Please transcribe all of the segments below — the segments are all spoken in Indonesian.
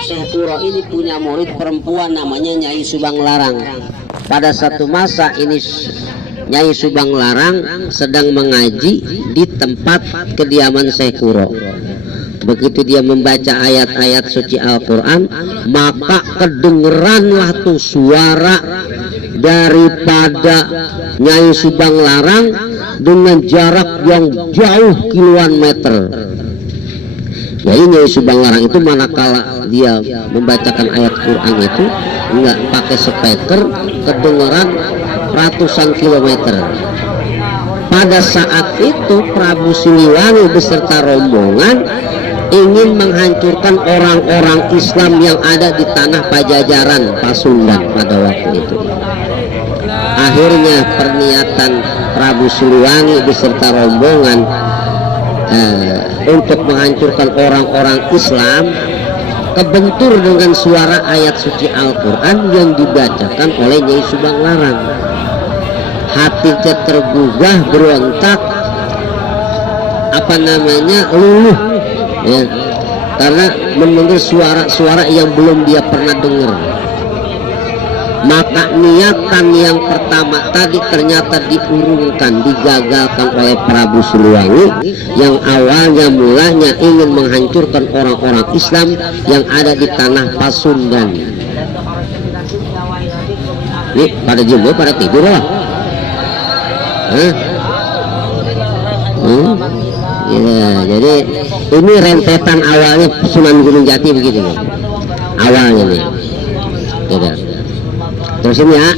Syekh Kuro ini punya murid perempuan namanya Nyai Subang Larang. Pada satu masa ini Nyai Subang Larang sedang mengaji di tempat kediaman Syekh Kuro. Begitu dia membaca ayat-ayat suci Al-Quran, maka kedengeranlah tuh suara daripada Nyai Subang Larang dengan jarak yang jauh kiloan meter. Jadi Nyai Subang Larang itu manakala dia membacakan ayat Quran itu nggak pakai speaker, kedengeran ratusan kilometer. Pada saat itu Prabu Siliwangi beserta rombongan ingin menghancurkan orang-orang Islam yang ada di tanah Pajajaran, Pasundan pada waktu itu. Akhirnya perniatan Prabu Siliwangi beserta rombongan untuk menghancurkan orang-orang Islam kebentur dengan suara ayat suci Al-Quran yang dibacakan oleh Nyai Subang Larang. Hatinya tergugah, berontak, luluh ya, karena mendengar suara-suara yang belum dia pernah dengar. Maka niatan yang pertama tadi ternyata diurungkan, digagalkan oleh Prabu Siliwangi yang awalnya mulanya ingin menghancurkan orang-orang Islam yang ada di tanah Pasundan. Ini pada jumbo, pada tidur lah. Ya, jadi ini rentetan awalnya Sunan Gunung Jati begitu nih. Awalnya nih. Ya, terus ini ya,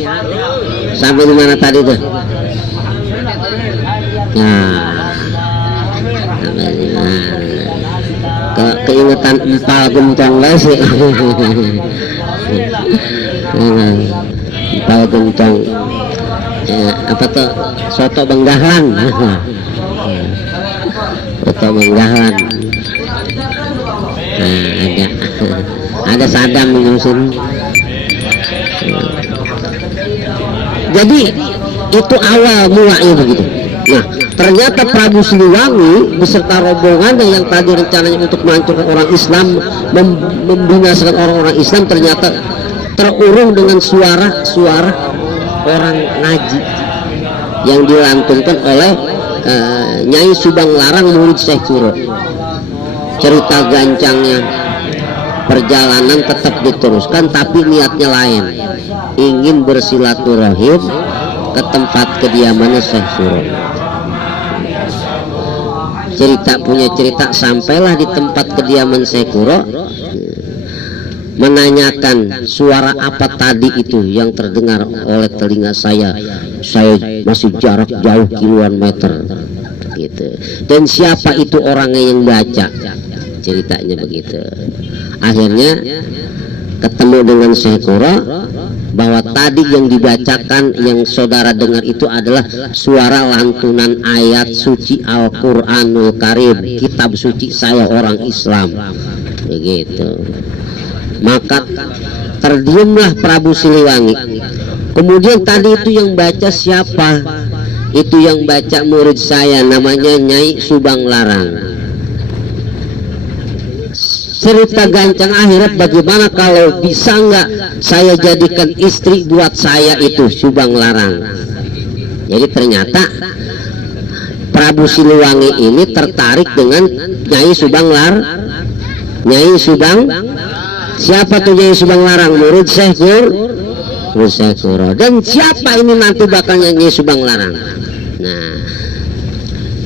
sampai di mana tadi tuh? Nah, sampai di mana? Keingetan empal gentong lah sih. Empal gentong. Ya, apa tuh? Soto Benggalan. Soto Benggalan. Nah, ada Sadam menyusun. Jadi itu awal mulanya begitu. Nah, ternyata Prabu Siliwangi beserta rombongan yang tadi rencananya untuk menghancurkan orang Islam, membinasakan orang-orang Islam, ternyata terurung dengan suara-suara orang ngaji yang dilantunkan oleh Nyai Subang Larang murid Syekh Kuro. Cerita gancangnya, perjalanan tetap diteruskan tapi niatnya lain, ingin bersilaturahim ke tempat kediamannya Syekh Kuro. Punya cerita sampailah di tempat kediaman Syekh Kuro, menanyakan suara apa tadi itu yang terdengar oleh telinga saya masih jarak jauh kiloan meter gitu. Dan siapa itu orangnya yang baca, ceritanya begitu. Akhirnya ketemu dengan Syekh Kuro bahwa tadi yang dibacakan yang saudara dengar itu adalah suara lantunan ayat suci Al-Quranul Karim, kitab suci saya orang Islam begitu. Maka terdiamlah Prabu Siliwangi. Kemudian tadi itu yang baca siapa? Itu yang baca murid saya, namanya Nyai Subang Larang. Cerita gancang akhirat, bagaimana kalau bisa nggak saya jadikan istri buat saya itu Subang Larang. Jadi ternyata Prabu Siliwangi ini tertarik dengan Nyai Subang Larang. Nyai Subang, siapa tuh Nyai Subang Larang? Murid Syekh Kuro. Dan siapa ini nanti bakalnya Nyai Subang Larang? Nah,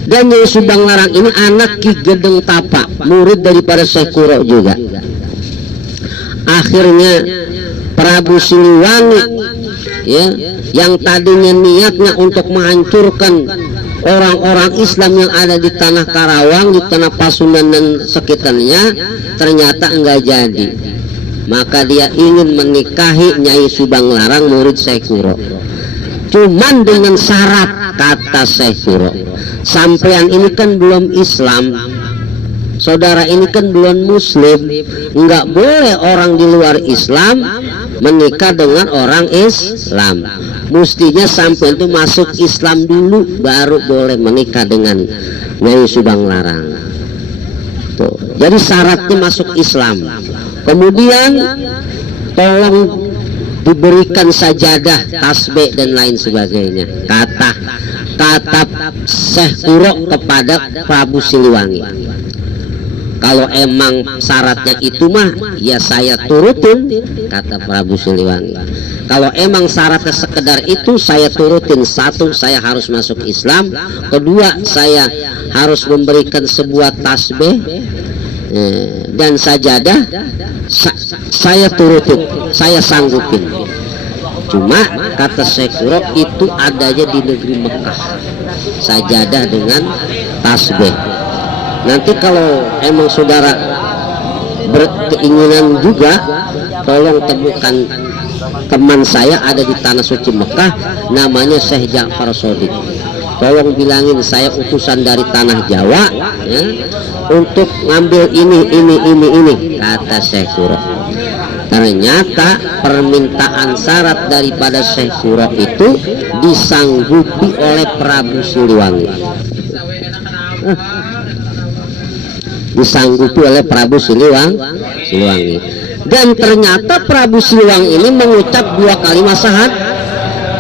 dan Nyai Subang Larang ini anak Ki Gedeng Tapa, murid daripada Syekh Kuro juga. Akhirnya Prabu Siliwangi ya, yang tadinya niatnya untuk menghancurkan orang-orang Islam yang ada di tanah Karawang, di tanah Pasundan dan sekitarnya, ternyata enggak jadi. Maka dia ingin menikahi Nyai Subang Larang murid Syekh Kuro. Cuman dengan syarat, kata Syekh Kuro, sampean ini kan belum Islam, saudara ini kan belum Muslim, nggak boleh orang di luar Islam menikah dengan orang Islam. Mestinya sampean itu masuk Islam dulu, baru boleh menikah dengan Nyai Subang Larang. Tuh. Jadi syaratnya masuk Islam. Kemudian tolong diberikan sajadah, tasbih dan lain sebagainya. Kata Syekh Kuro kepada Prabu Siliwangi, kalau emang syaratnya itu mah ya saya turutin, kata Prabu Siliwangi. Kalau emang syaratnya sekedar itu saya turutin. Satu, saya harus masuk Islam. Kedua, saya harus memberikan sebuah tasbih dan sajadah. Saya turutin, saya sanggupin. Cuma kata Syekh Kuro itu adanya di negeri Mekah, sajadah dengan tasbih. Nanti kalau emang saudara berkeinginan juga, tolong temukan teman saya ada di tanah suci Mekah, namanya Syekh Ja'far Shodiq. Tolong bilangin saya utusan dari tanah Jawa ya, untuk ngambil ini, kata Syekh Kuro. Ternyata permintaan syarat daripada Syekh Kuro itu disanggupi oleh Prabu Siliwangi. Disanggupi oleh Prabu Siliwangi. Dan ternyata Prabu Siliwangi ini mengucap 2 kalimat syahadat,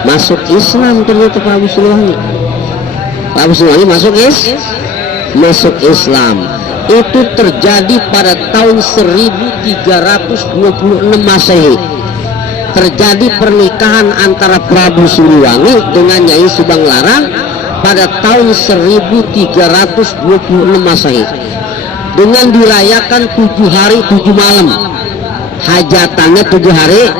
masuk Islam. Ternyata Prabu Siliwangi masuk Islam. Itu terjadi pada tahun 1326 Masehi. Terjadi pernikahan antara Prabu Siliwangi dengan Nyai Subang Larang pada tahun 1326 Masehi, dengan dirayakan 7 hari 7 malam. Hajatannya 7 hari,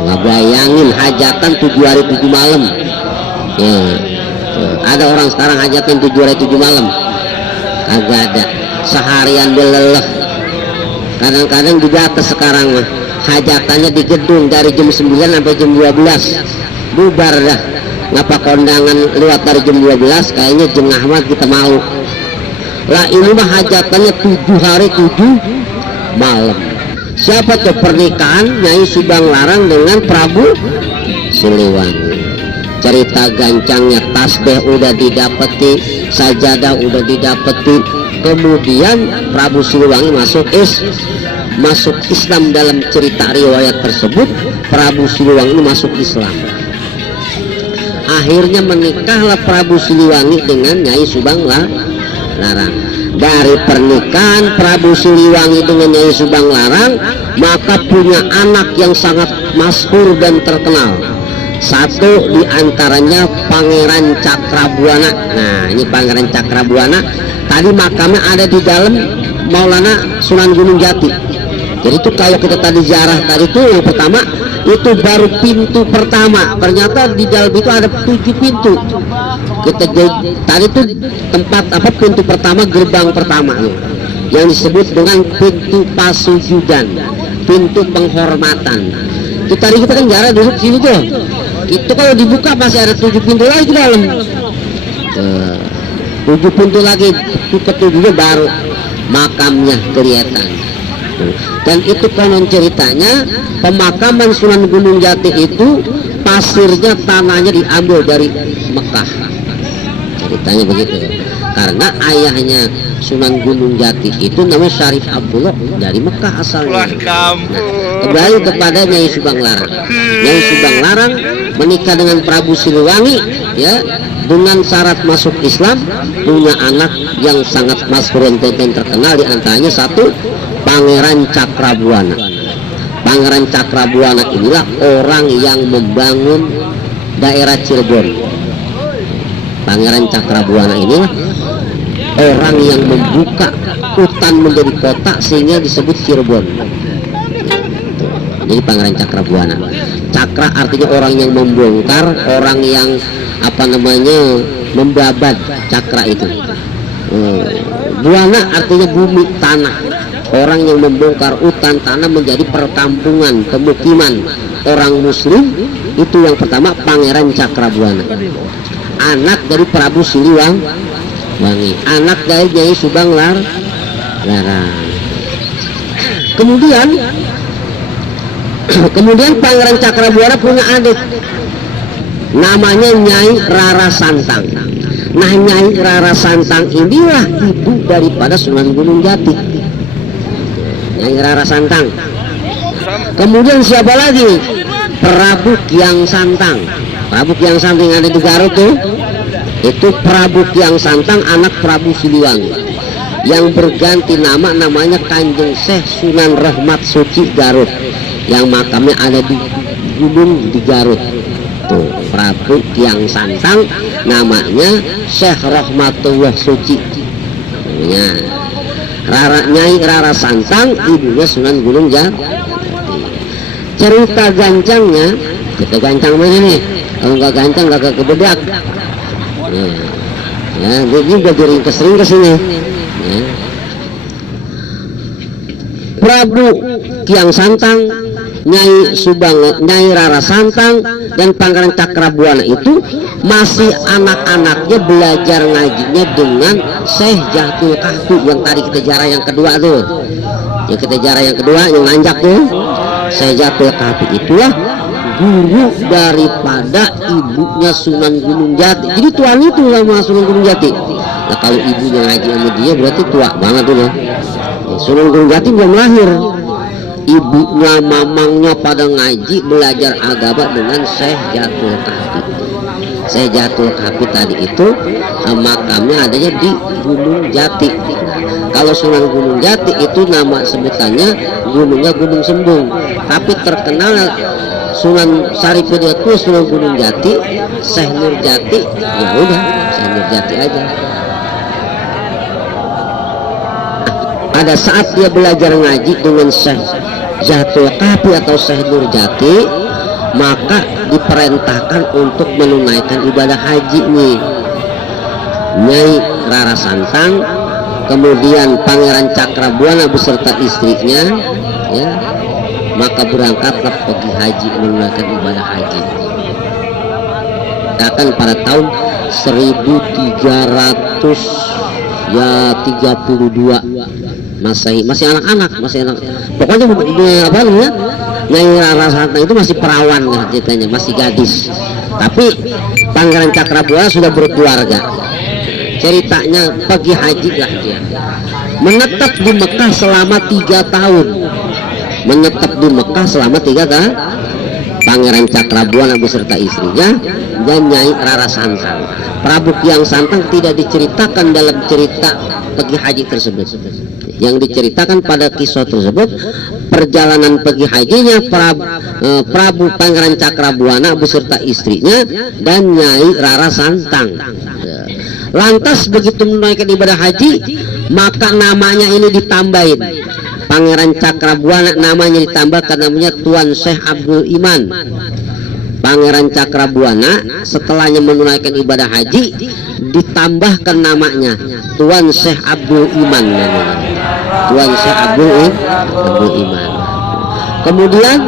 nggak bayangin hajatan 7 hari 7 malam ya. Ada orang sekarang hajatan 7 hari 7 malam? Kagak ada. Seharian beleleh. Kadang-kadang juga atas sekarang mah hajatannya di gedung dari jam 9 sampai jam 12 bubar dah. Ngapa kondangan lewat dari jam 12, kayaknya jengah banget, kita malu lah. Ini mah hajatannya 7 hari 7 malam. Siapa tuh? Pernikahan Nyai Subang Larang dengan Prabu Siliwangi. Cerita gancangnya, tasbih udah didapeti, sajadah udah didapeti. Kemudian Prabu Siliwangi masuk Islam. Dalam cerita riwayat tersebut Prabu Siliwangi masuk Islam. Akhirnya menikahlah Prabu Siliwangi dengan Nyai Subang Larang. Dari pernikahan Prabu Siliwangi dengan Nyai Subang Larang, maka punya anak yang sangat masyhur dan terkenal. Satu diantaranya Pangeran Cakrabuana. Nah, ini Pangeran Cakrabuana tadi makamnya ada di dalam Maulana Sunan Gunung Jati. Jadi itu kalau kita tadi ziarah tadi itu yang pertama itu baru pintu pertama. Ternyata di dalam itu ada 7 pintu. Kita tadi itu tempat apa, pintu pertama, gerbang pertama yang disebut dengan pintu pasujudan, pintu penghormatan. Itu tadi kita kan ziarah dulu sini tuh. Itu kalau dibuka masih ada 7 pintu lagi di dalam. 7 pintu lagi, ketujuhnya baru makamnya kelihatan. Dan itu konon ceritanya pemakaman Sunan Gunung Jati itu pasirnya, tanahnya diambil dari Mekah. Ceritanya begitu. Karena ayahnya Sunan Gunung Jati itu namanya Syarif Abdullah, dari Mekah asalnya. Nah, kembali kepada Nyai Subang Larang. Nyai Subang Larang menikah dengan Prabu Siliwangi ya, dengan syarat masuk Islam, punya anak yang sangat masyhur dan terkenal. Di antaranya satu, Pangeran Cakrabuana. Pangeran Cakrabuana inilah orang yang membangun daerah Cirebon. Pangeran Cakrabuana inilah orang yang membuka hutan menjadi kota sehingga disebut Cirebon. Jadi Pangeran Cakrabuana. Cakra artinya orang yang membongkar, orang yang apa namanya membabat, cakra itu. Buana artinya bumi, tanah. Orang yang membongkar hutan tanah menjadi perkampungan, pemukiman orang muslim. Itu yang pertama, Pangeran Cakrabuana. Anak dari Prabu Siliwangi, anak dari Nyai Subang Larang. Kemudian Pangeran Cakrabuana punya adik namanya Nyai Rara Santang. Nah, Nyai Rara Santang inilah ibu daripada Sunan Gunung Jati. Nyai Rara Santang. Kemudian siapa lagi? Prabu Kiang Santang. Prabu Kiang Santang yang ada di Garut tuh, itu Prabu Kiang Santang anak Prabu Siliwangi, yang berganti nama, namanya Kanjeng Syekh Sunan Rahmat Suci Garut, yang makamnya ada di gunung di Garut tuh. Prabu Kiang Santang namanya Syekh Rahmatullah Suci, namanya Nyai Rara Santang, ibunya Sunan Gunung Jati. Cerita gancangnya, kita gancang mana nih? Kalau nggak gancang nggak kebedak. Ya, jadi udah sering kesini. Ya. Prabu Kiang Santang, Nyai Rara Santang, dan Pangeran Cakrabuana itu masih anak-anaknya belajar ngajinya dengan Syekh Jatul Kahfi yang tadi kita jarah yang kedua tuh. Yang kita jarah yang kedua yang nanjak tuh, Syekh Jatul Kahfi itulah guru daripada ibunya Sunan Gunung Jati. Jadi tuan itu sama Sunan Gunung Jati. Nah kalau ibunya ngaji sama dia berarti tua banget tuh ya. Sunan Gunung Jati belum lahir. Ibunya mamangnya pada ngaji belajar agama dengan Syekh Jatul Kahfi. Syekh Jatul Kahfi tadi itu makamnya adanya di Gunung Jati. Kalau Sunan Gunung Jati itu nama sebutannya gunungnya Gunung Sembung, tapi terkenal Sunan Saripudin Sunan Gunung Jati, Syekh Nur Jati, ya udah Syekh Nur Jati aja. Pada saat dia belajar ngaji dengan Syekh Jatul Kahfi atau Syekh Nur Jati, maka diperintahkan untuk menunaikan ibadah haji nih. Nyai Rara Santang, kemudian Pangeran Cakrabuana beserta istrinya, ya, maka berangkatlah pergi haji menunaikan ibadah haji. Akan pada tahun 1332 masih anak-anak, pokoknya apa namanya, Nyai Rara Santang itu masih perawan ya, ceritanya masih gadis, tapi Pangeran Cakrabuana sudah berkeluarga. Ceritanya pergi haji lah dia, menetap di Mekah selama 3 tahun, menetap di Mekah selama 3 tahun. Pangeran Cakrabuana beserta istrinya dan Nyai Rara Santang. Prabu Kiang Santang tidak diceritakan dalam cerita pergi haji tersebut. Yang diceritakan pada kisah tersebut perjalanan pergi hajinya Prabu Pangeran Cakrabuana beserta istrinya dan Nyai Rara Santang. Lantas begitu menunaikan ibadah haji, maka namanya ini ditambahin. Pangeran Cakrabuana namanya ditambahkan, namanya Tuan Syekh Abdul Iman. Pangeran Cakrabuana setelahnya menunaikan ibadah haji ditambahkan namanya Tuan Syekh Abdul Iman, namanya Tuan Syekh Abdul Iman. Kemudian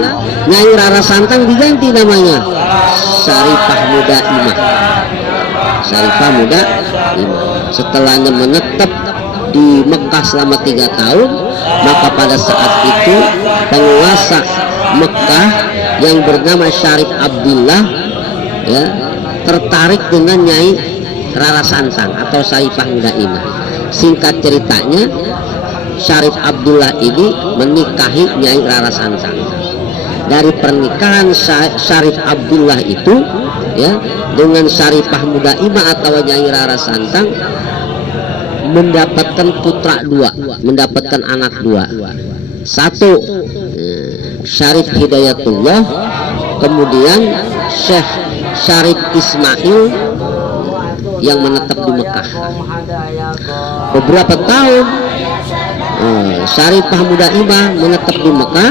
Nyai Rara Santang diganti namanya Syarifah Muda Imah. Syarifah Muda Imah. Setelahnya menetap di Mekah selama 3 tahun, maka pada saat itu penguasa Mekah yang bernama Syarif Abdullah, ya, tertarik dengan Nyai Rara Santang atau Syarifah Muda Imah. Singkat ceritanya, Syarif Abdullah ini menikahi Nyai Rara Santang. Dari pernikahan Syarif Abdullah itu, ya, dengan Syarifah Muda Imah atau Nyai Rara Santang mendapatkan putra 2, mendapatkan anak 2. Satu Syarif Hidayatullah, kemudian Syekh Syarif Ismail yang menetap di Mekah. Beberapa tahun Syarifah Muda Imah menetap di Mekah,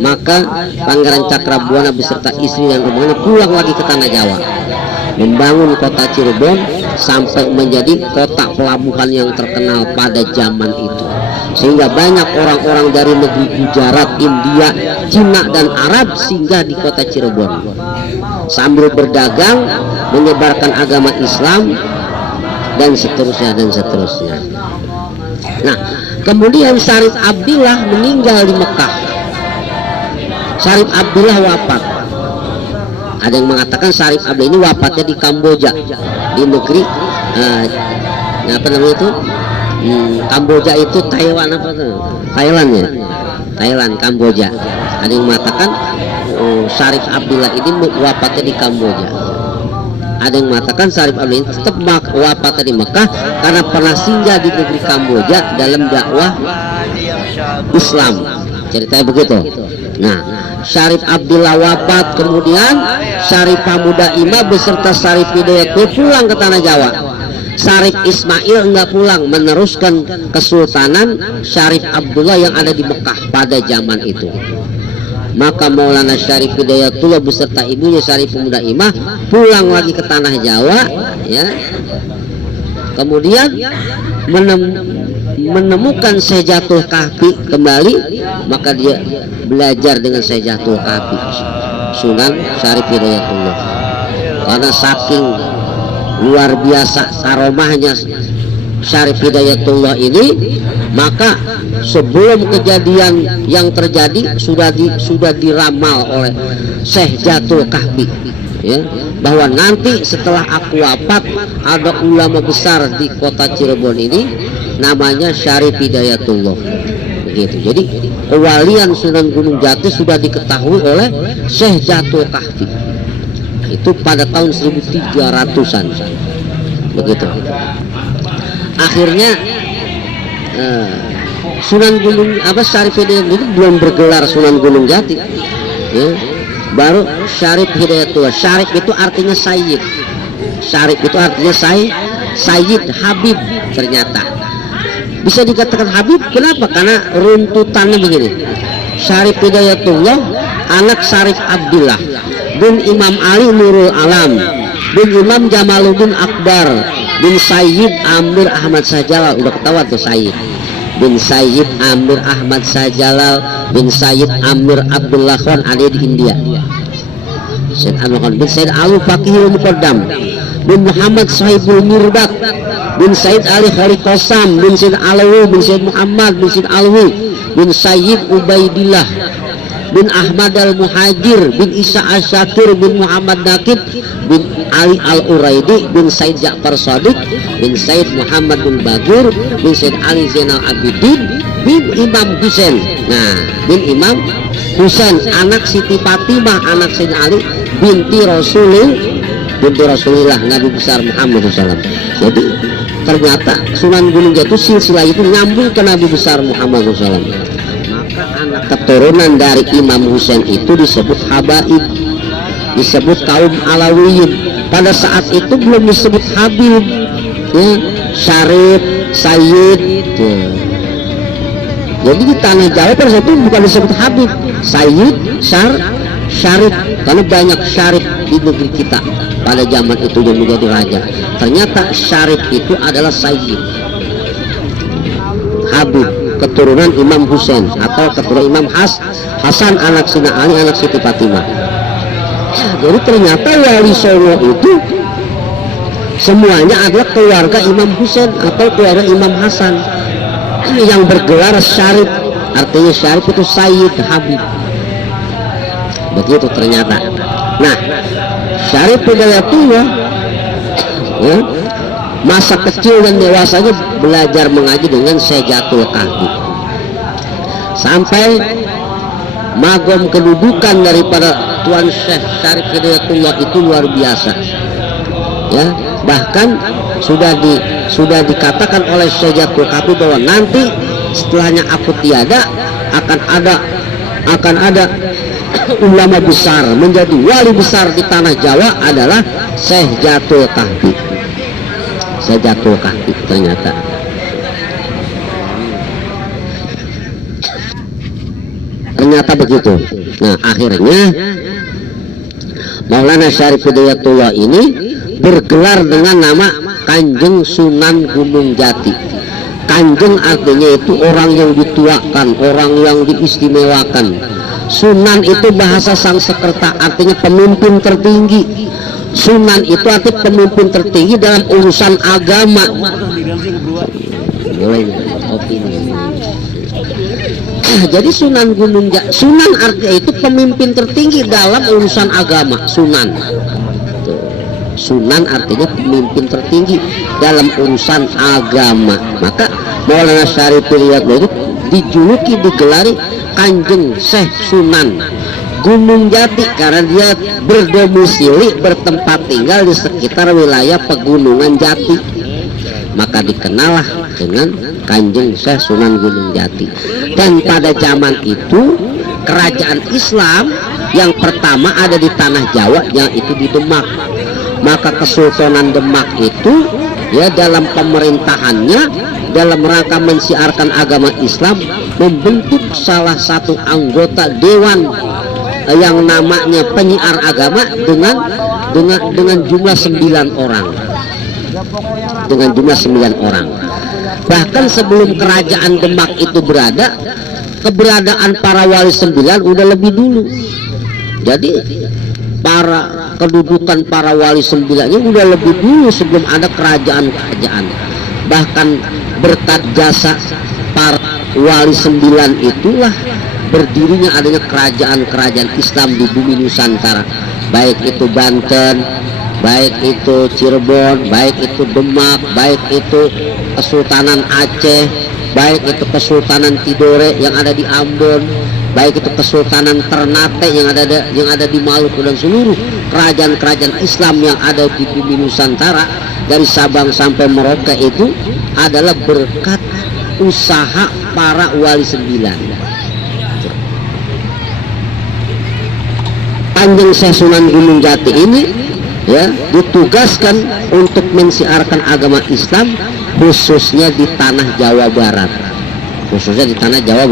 maka Pangeran Cakrabuana beserta istri dan rombongannya pulang lagi ke tanah Jawa, membangun kota Cirebon sampai menjadi kota pelabuhan yang terkenal pada zaman itu, sehingga banyak orang-orang dari negeri Gujarat, India, Cina dan Arab singgah di kota Cirebon sambil berdagang, menyebarkan agama Islam dan seterusnya dan seterusnya. Nah, kemudian Syarif Abdullah meninggal di Mekah. Syarif Abdullah wafat. Ada yang mengatakan Syarif Abdullah ini wafatnya di Kamboja, di negeri apa namanya itu, Kamboja itu Taiwan apa tuh? Thailand ya. Thailand, Kamboja. Ada yang mengatakan Syarif Abdullah ini wafatnya di Kamboja. Ada yang mengatakan Syarif Abdullah ini tetap wafatnya di Mekah karena pernah singgah di negeri Kamboja dalam dakwah Islam. Ceritanya begitu. Nah, Syarif Abdullah wafat, kemudian Syarifah Mudaimah beserta Syarif Hidayatullah pulang ke tanah Jawa. Syarif Ismail enggak pulang, meneruskan kesultanan Syarif Abdullah yang ada di Mekah pada zaman itu. Maka Maulana Syarif Hidayatullah beserta ibunya Syarifah Mudaimah pulang lagi ke tanah Jawa, ya. Kemudian menemukan Syejatul Kahfi kembali, maka dia belajar dengan Syejatul Kahfi, Sunan Syarif Hidayatullah. Karena saking luar biasa karomahnya Syarif Hidayatullah ini, maka sebelum kejadian yang terjadi sudah diramal oleh Syejatul Kahfi, ya, bahwa nanti setelah aku wafat ada ulama besar di kota Cirebon ini namanya Syarif Hidayatullah. Begitu. Jadi kewalian Sunan Gunung Jati sudah diketahui oleh Syejatul Kahfi. Itu pada tahun 1300-an. Begitu. Akhirnya Sunan Gunung Syarif Hidayatullah itu belum bergelar Sunan Gunung Jati, ya. Baru Syarif Hidayatullah. Syarif itu artinya sayyid. Syarif itu artinya sayyid, habib. Ternyata bisa dikatakan habib. Kenapa? Karena runtutannya begini. Syarif Hidayatullah anak Syarif Abdullah bin Imam Ali Nurul Alam bin Imam Jamaluddin Akbar bin Sayyid Amir Ahmad Sajalal. Udah ketahuan tuh Sayyid bin Sayyid Amir Ahmad Sajalal bin Sayyid Amir Abdullah Khan ada di India. Sayyid Amir Khan bin Sayyid Ali Fakihul Muqaddam bin Muhammad Sahibul Mirbak bin Sayyid Ali Khari Qasam bin Sayyid Alawi bin Sayyid Muhammad bin Sayyid Alwi bin Sayyid Ubaidillah bin Ahmad Al-Muhajir bin Isa Asyakir bin Muhammad Nakib bin Ali Al-Uraidi bin Said Ja'far Shadiq bin Said Muhammad bin Bagir bin Said Ali Zainal Abidin bin Imam Husain. Nah, bin Imam Husain anak Siti Fatimah anak Said Ali binti Rasulullah Nabi besar Muhammad SAW. Jadi ternyata Sunan Gunung Jati silsilah itu nyambung ke Nabi besar Muhammad SAW. Anak keturunan dari Imam Husain itu disebut habaib, disebut kaum Alawiyin. Pada saat itu belum disebut habib, ya, Syarif, Sayyid, ya. Jadi di tanah Jawa pada saat itu bukan disebut habib, Sayyid, Syarif, karena banyak Syarif di negeri kita pada zaman itu yang menjadi raja. Ternyata Syarif itu adalah Sayyid, habib, keturunan Imam Husain atau keturunan Imam Hasan anak Sina Ali anak Siti Fatimah. Jadi ternyata Wali Songo itu semuanya adalah keluarga Imam Husain atau keluarga Imam Hasan yang bergelar Syarif. Artinya Syarif itu Sayyid, habib. Begitu ternyata. Nah, Syarif Hidayatullah, ya, masa kecil dan dewasanya belajar mengaji dengan Syejatul Kahfi sampai magom kedudukan daripada Tuan Syekh Syarif Hidayatullah itu luar biasa, ya. Bahkan sudah dikatakan oleh Syejatul Kahfi bahwa nanti setelahnya aku tiada akan ada ulama besar menjadi wali besar di tanah Jawa adalah Syejatul Kahfi. Syejatul Kahfi ternyata. Ternyata begitu. Nah, akhirnya Maulana Syarif Hidayatullah ini bergelar dengan nama Kanjeng Sunan Gunung Jati. Kanjeng artinya itu orang yang dituakan, orang yang diistimewakan. Sunan itu bahasa Sanskerta artinya pemimpin tertinggi. Sunan itu artinya pemimpin tertinggi dalam urusan agama. Jadi Sunan Gunung Jati, Sunan artinya itu pemimpin tertinggi dalam urusan agama. Sunan, Sunan artinya pemimpin tertinggi dalam urusan agama. Maka Maulana Syarif Hidayatullah itu dijuluki, digelari Kanjeng Syekh Sunan Gunung Jati, karena dia berdomisili bertempat tinggal di sekitar wilayah pegunungan Jati, maka dikenallah dengan Kanjeng Syekh Sunan Gunung Jati. Dan pada zaman itu kerajaan Islam yang pertama ada di tanah Jawa, yaitu di Demak. Maka Kesultanan Demak itu ya dalam pemerintahannya dalam rangka mensiarkan agama Islam membentuk salah satu anggota dewan yang namanya penyiar agama dengan jumlah 9 orang. Dengan jumlah 9 orang. Bahkan sebelum kerajaan Demak itu berada, keberadaan para wali 9 udah lebih dulu. Jadi kedudukan para wali 9 ini udah lebih dulu sebelum ada kerajaan-kerajaan. Bahkan berkat jasa para wali 9 itulah berdirinya adanya kerajaan-kerajaan Islam di bumi Nusantara, baik itu Banten, baik itu Cirebon, baik itu Demak, baik itu Kesultanan Aceh, baik itu Kesultanan Tidore yang ada di Ambon, baik itu Kesultanan Ternate yang ada di Maluku, dan seluruh kerajaan-kerajaan Islam yang ada di bumi Nusantara dari Sabang sampai Merauke itu adalah berkat usaha para wali 9. Kanjeng Syekh Sunan Gunung Jati ini ya ditugaskan untuk mensiarkan agama Islam khususnya di tanah Jawa Barat, khususnya di tanah Jawa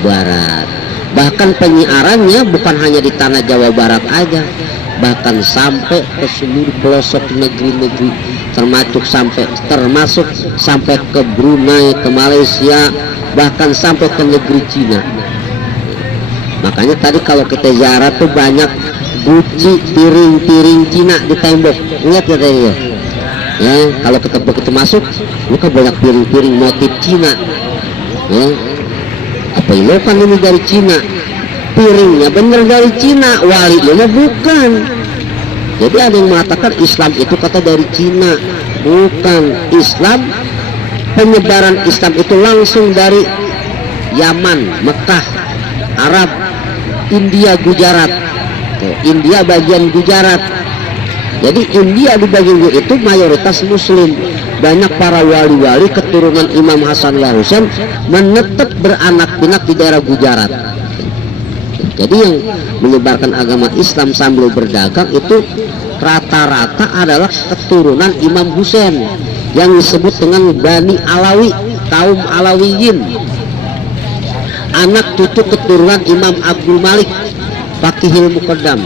Barat. Bahkan penyiarannya bukan hanya di tanah Jawa Barat aja, bahkan sampai ke seluruh pelosok negeri-negeri, termasuk sampai ke Brunei, ke Malaysia, bahkan sampai ke negeri Cina. Makanya tadi kalau kita ziarah tuh banyak guci piring-piring Cina di tembok, lihat ya tadi ya. Ya, kalau kita begitu masuk, bukan banyak piring-piring motif Cina. Ya, apa kan ini dari Cina? Piringnya bener dari Cina, walinya bukan. Jadi ada yang mengatakan Islam itu kata dari Cina, bukan. Islam, penyebaran Islam itu langsung dari Yaman, Mekah, Arab, India, Gujarat. India bagian Gujarat. Jadi India di bagian itu mayoritas Muslim. Banyak para wali-wali keturunan Imam Hasan wa Husain menetap beranak pinak di daerah Gujarat. Jadi yang menyebarkan agama Islam sambil berdagang itu rata-rata adalah keturunan Imam Husain yang disebut dengan Bani Alawi, kaum Alawiyin, anak cucu keturunan Imam Abdul Malik Fakihil Muqaddam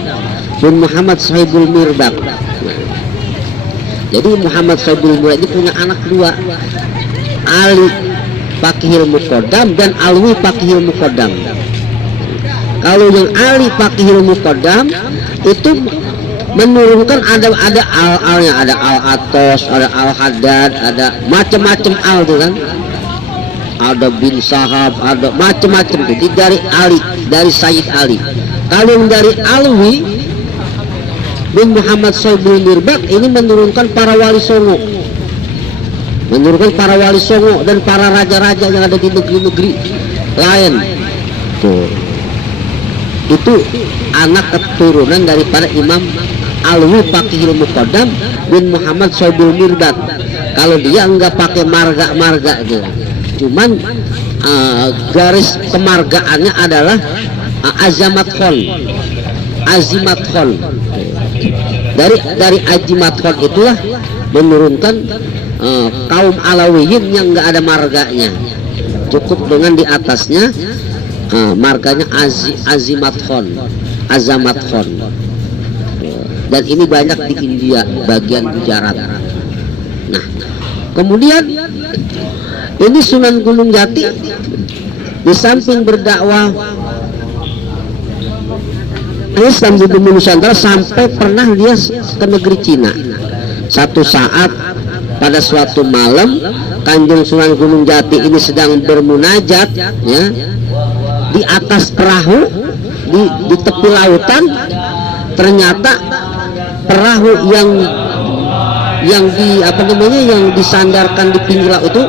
bin Muhammad Sahibul Mirdad. Jadi Muhammad Sahibul Mirdad ini punya anak dua, Ali Fakihil Muqaddam dan Alwi Fakihil Muqaddam. Kalau yang Ali Fakihil Muqaddam itu menurunkan ada al-alnya, ada al-atos, ada al-haddad, ada macam-macam al itu kan, ada bin Sahab, ada macam-macam. Jadi dari Ali, dari Sayyid Ali. Kalau yang dari Alwi bin Muhammad Sahibul Mirdad ini menurunkan para wali Songo, menurunkan para wali Songo dan para raja-raja yang ada di negeri-negeri lain. Tuh, itu anak keturunan daripada Imam Alwi Fakihil Muqaddam bin Muhammad Sahibul Mirdad. Kalau dia enggak pakai marga-marga gitu, cuman garis kemargaannya adalah Azimat Khon. Dari Azimat Khon itulah menurunkan kaum Alawiyin yang enggak ada marganya, cukup dengan di atasnya marganya Azimat Khon. Dan ini banyak di India bagian Gujarat. Nah, kemudian ini Sunan Gunung Jati di samping berdakwah Islam di bumi Nusantara sampai pernah dia ke negeri Cina. Satu saat pada suatu malam Kanjeng Sunan Gunung Jati ini sedang bermunajat ya di atas perahu di tepi lautan. Ternyata perahu yang disandarkan di pinggir laut itu